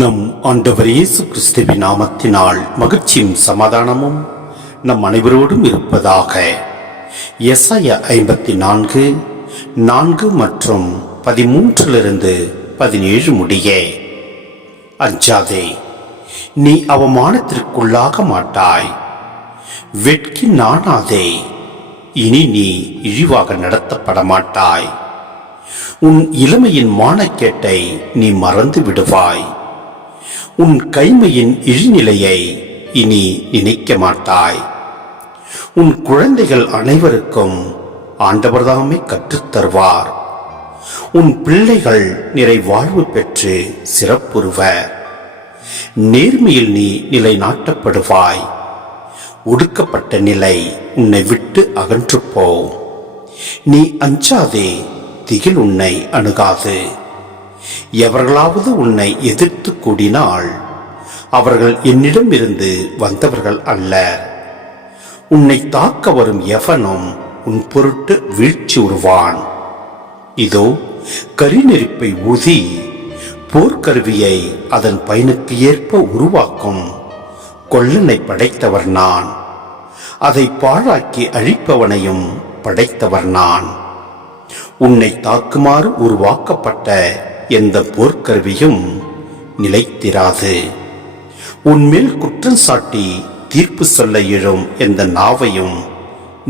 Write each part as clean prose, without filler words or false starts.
நம் ஆண்டவர் இயேசு கிறிஸ்துவின் நாமத்தினால் மகிழ்ச்சியும் சமாதானமும் நம் அனைவரோடும் இருப்பதாக. எசாயா 54:4 மற்றும் 13-17 முடிய. அஞ்சாதே, நீ அவமானத்திற்குள்ளாக மாட்டாய். வெட்கி நாணாதே, இனி நீ இழிவாக நடத்தப்பட மாட்டாய். உன் இளமையின் மானக்கேட்டை நீ மறந்து விடுவாய். உன் கைமையின் இழிநிலையை இனி நினைக்க மாட்டாய். உன் குழந்தைகள் அனைவருக்கும் ஆண்டவர்தாமே கற்றுத்தருவார். உன் பிள்ளைகள் நிறைவாழ்வு பெற்று சிறப்புறுவர். நேர்மையில் நீ நிலைநாட்டப்படுவாய். ஒடுக்கப்பட்ட நிலை உன்னை விட்டு அகன்று போ. நீ அஞ்சாதே, திகில் உன்னை அணுகாது. எவர்களாவது உன்னை எதிர்த்து கூடினால் அவர்கள் என்னிடமிருந்து வந்தவர்கள் அல்ல. உன்னை தாக்க வரும் எவனும் உன் பொருட்டு வீழ்ச்சி உறுவான். இதோ கரிநெருப்பை ஊதி போர்க்கருவியை அதன் பயனுக்கு ஏற்ப உருவாக்கும் கொல்லனை படைத்தவர் நான். அதை பாழாக்கி அழிப்பவனையும் படைத்தவர் நான். உன்னை தாக்குமாறு உருவாக்கப்பட்ட எந்த போர்க்கருவியும் நிலைத்திராது. உன்மேல் குற்றம் சாட்டி தீர்ப்பு சொல்ல எழும் எந்த நாவையும்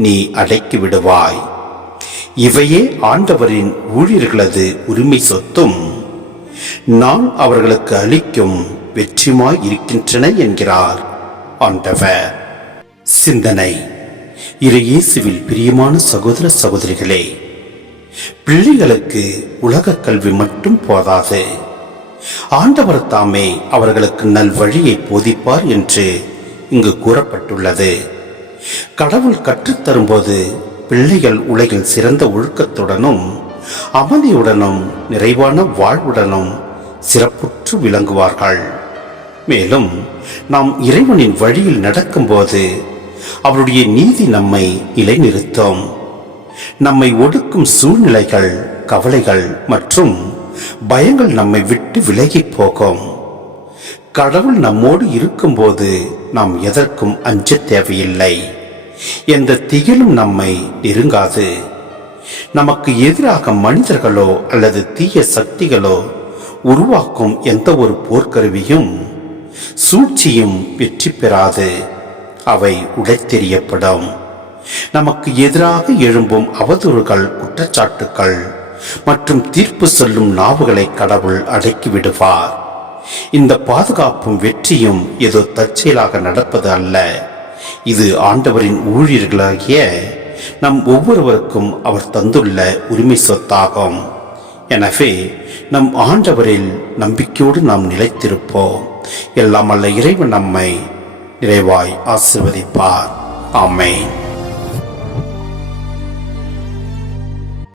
நீ அடக்கி விடுவாய். இவையே ஆண்டவரின் ஊழியர்களது உரிமை சொத்தும் நான் அவர்களுக்கு அளிக்கும் வெற்றியுமாய் இருக்கின்றன என்கிறார் ஆண்டவர். சிந்தனை. இயேசுவில் பிரியமான சகோதர சகோதரிகளே, பிள்ளைகளுக்கு உலக கல்வி மட்டும் போதாது. ஆண்டவர் தாமே அவர்களுக்கு நல் வழியை போதிப்பார் என்று இங்கு கூறப்பட்டுள்ளது. கடவுள் கற்றுத்தரும்போது பிள்ளைகள் உலகில் சிறந்த ஒழுக்கத்துடனும் அமைதியுடனும் நிறைவான வாழ்வுடனும் சிறப்புற்று விளங்குவார்கள். மேலும் நாம் இறைவனின் வழியில் நடக்கும்போது அவருடைய நீதி நம்மை நிலைநிறுத்தும். நம்மை ஒடுக்கும் சூழ்நிலைகள், கவலைகள் மற்றும் பயங்கள் நம்மை விட்டு விலகி போகும். கடவுள் நம்மோடு இருக்கும்போது நாம் எதற்கும் அஞ்ச தேவையில்லை. எந்த திகிலும் நம்மை நெருங்காது. நமக்கு எதிராக மனிதர்களோ அல்லது தீய சக்திகளோ உருவாக்கும் எந்த ஒரு போர்க்கருவியும் சூழ்ச்சியும் வெற்றி பெறாது. அவை உடைத்தெறியப்படும். நமக்கு எதிராக எழும்பும் அவதூறுகள், குற்றச்சாட்டுக்கள் மற்றும் தீர்ப்பு சொல்லும் நாவுகளை கடவுள் அடக்கிவிடுவார். இந்த பாதுகாப்பும் வெற்றியும் ஏதோ தற்செயலாக நடப்பது அல்ல. இது ஆண்டவரின் ஊழியர்களாகிய நம் ஒவ்வொருவருக்கும் அவர் தந்துள்ள உரிமை சொத்தாகும். எனவே நம் ஆண்டவரில் நம்பிக்கையோடு நாம் நிலைத்திருப்போம். எல்லாம் அல்ல இறைவன் நம்மை நிறைவாய் ஆசீர்வதிப்பார். ஆமென்.